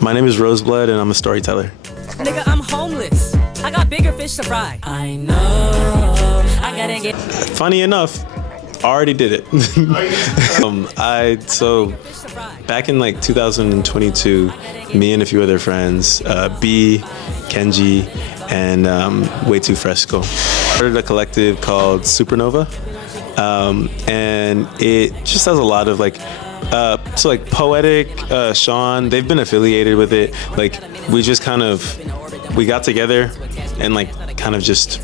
My name is Roseblud, and I'm a storyteller. Nigga, I'm homeless. I got bigger fish to fry. I know. I gotta get. Funny enough, I already did it. So back in like 2022, me and a few other friends, B, Kenji, and Way Too Fresco, started a collective called Supernova, and it just has a lot of like. So like Poetic, Sean, they've been affiliated with it. Like we got together and like kind of just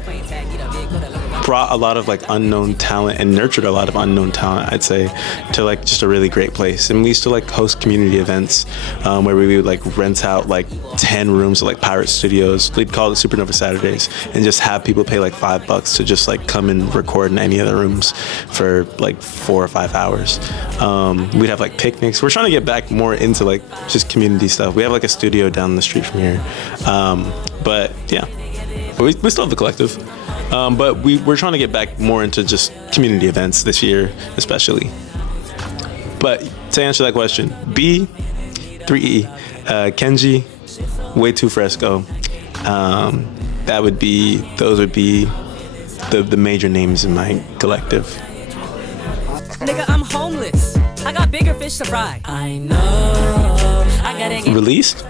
brought a lot of like unknown talent and nurtured a lot of unknown talent, I'd say, to like just a really great place. And we used to like host community events where we would like rent out like 10 rooms at like Pirate Studios. We'd call it Supernova Saturdays and just have people pay like $5 to just like come and record in any of the rooms for like 4 or 5 hours. We'd have like picnics. We're trying to get back more into like just community stuff. We have like a studio down the street from here. But yeah, we still have the collective. But we're trying to get back more into just community events this year, especially. But to answer that question, B, 3E, Kenji, Way Too Fresco. Those would be the major names in my collective. Nigga, I'm homeless. I got bigger fish to fry. I know. I gotta get. Released?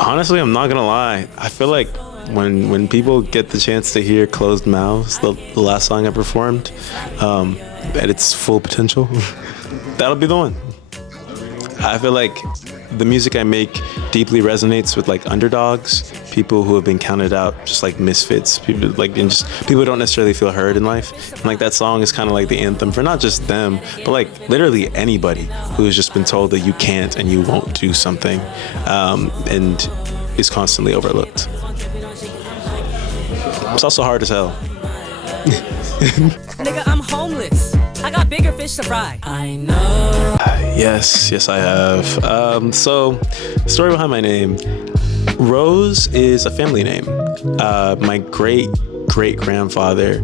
Honestly, I'm not gonna lie. I feel like when people get the chance to hear Closed Mouths, the last song I performed, at its full potential, that'll be the one. I feel like the music I make deeply resonates with like underdogs, people who have been counted out, just like misfits, people like and just people who don't necessarily feel heard in life. And like that song is kind of like the anthem for not just them, but like literally anybody who has just been told that you can't and you won't do something, and is constantly overlooked. It's also hard as hell. Nigga, I'm homeless. I got bigger fish to fry. I know. Yes, I have. So, story behind my name. Rose is a family name. My great-great-grandfather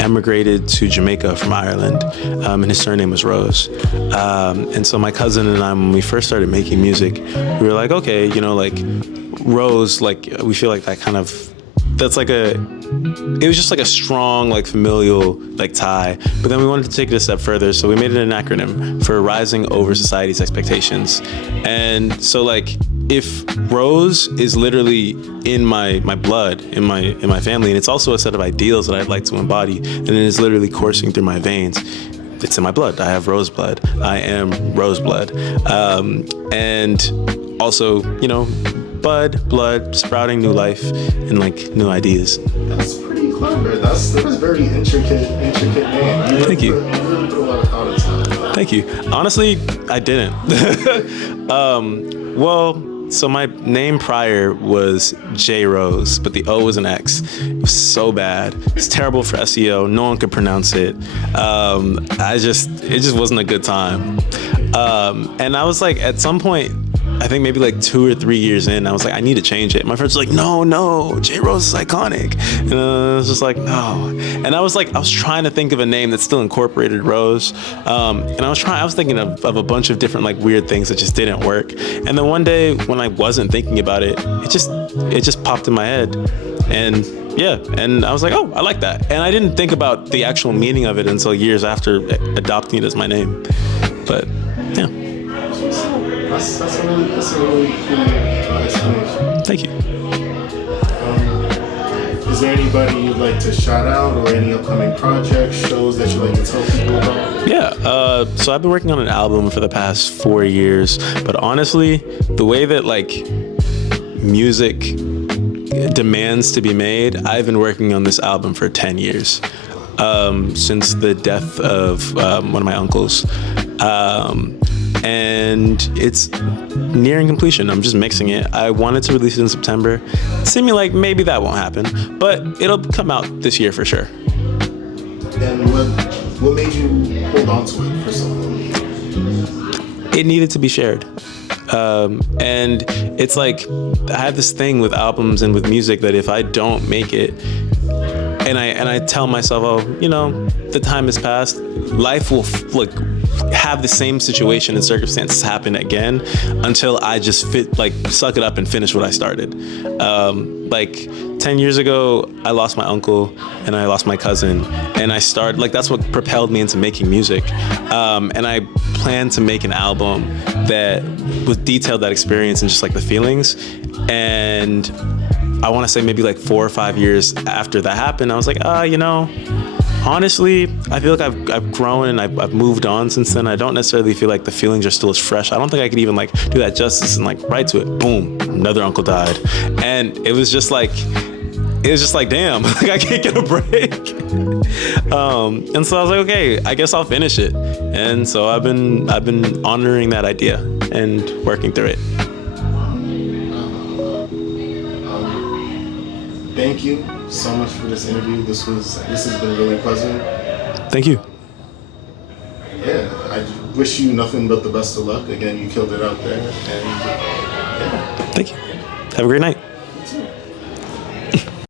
emigrated to Jamaica from Ireland, and his surname was Rose. And so my cousin and I, when we first started making music, we were like, okay, you know, like Rose, like we feel like that kind of, that's like it was just like a strong, like familial, like tie. But then we wanted to take it a step further, so we made it an acronym for Rising Over Society's Expectations. And so like, if Rose is literally in my blood, in my family, and it's also a set of ideals that I'd like to embody, and it is literally coursing through my veins. It's in my blood. I have Roseblood. I am Roseblud. And also, you know, bud, blood, sprouting new life and like new ideas. That's pretty clever. That's a very intricate name. Thank you. You really put a lot of thought into that. Thank you. Honestly, I didn't. So my name prior was J Rose, but the O was an X. It was so bad. It's terrible for SEO. No one could pronounce it. It just wasn't a good time. And I was like, at some point, I think maybe like 2 or 3 years in, I was like, I need to change it. My friends were like, no, J Rose is iconic. And I was just like, no. And I was trying to think of a name that still incorporated Rose. And I was thinking of a bunch of different like weird things that just didn't work. And then one day when I wasn't thinking about it, it just popped in my head. And yeah, and I was like, oh, I like that. And I didn't think about the actual meaning of it until years after adopting it as my name. But yeah. That's a really cool explanation. Thank you. Is there anybody you'd like to shout out or any upcoming projects, shows that you'd like to tell people about? Yeah, so I've been working on an album for the past 4 years, but honestly, the way that like music demands to be made, I've been working on this album for 10 years, since the death of one of my uncles. And it's nearing completion. I'm just mixing it. I wanted to release it in September. Seeming like maybe that won't happen, but it'll come out this year for sure. And what made you hold on to it for so long? It needed to be shared. And it's like, I have this thing with albums and with music that if I don't make it, and I tell myself, oh, you know, the time has passed, life will have the same situation and circumstances happen again until I just suck it up and finish what I started. Like 10 years ago, I lost my uncle and I lost my cousin, and I started, like, that's what propelled me into making music. And I planned to make an album that would detail that experience and just like the feelings. And I want to say maybe like 4 or 5 years after that happened, I was like, honestly, I feel like I've grown and I've moved on since then. I don't necessarily feel like the feelings are still as fresh. I don't think I could even like do that justice and like write to it. Boom, another uncle died. And it was just like, damn, like I can't get a break. And so I was like, okay, I guess I'll finish it. And so I've been honoring that idea and working through it. Thank you so much for this interview. This has been really pleasant. Thank you. Yeah, I wish you nothing but the best of luck. Again, you killed it out there. And yeah. Thank you. Have a great night.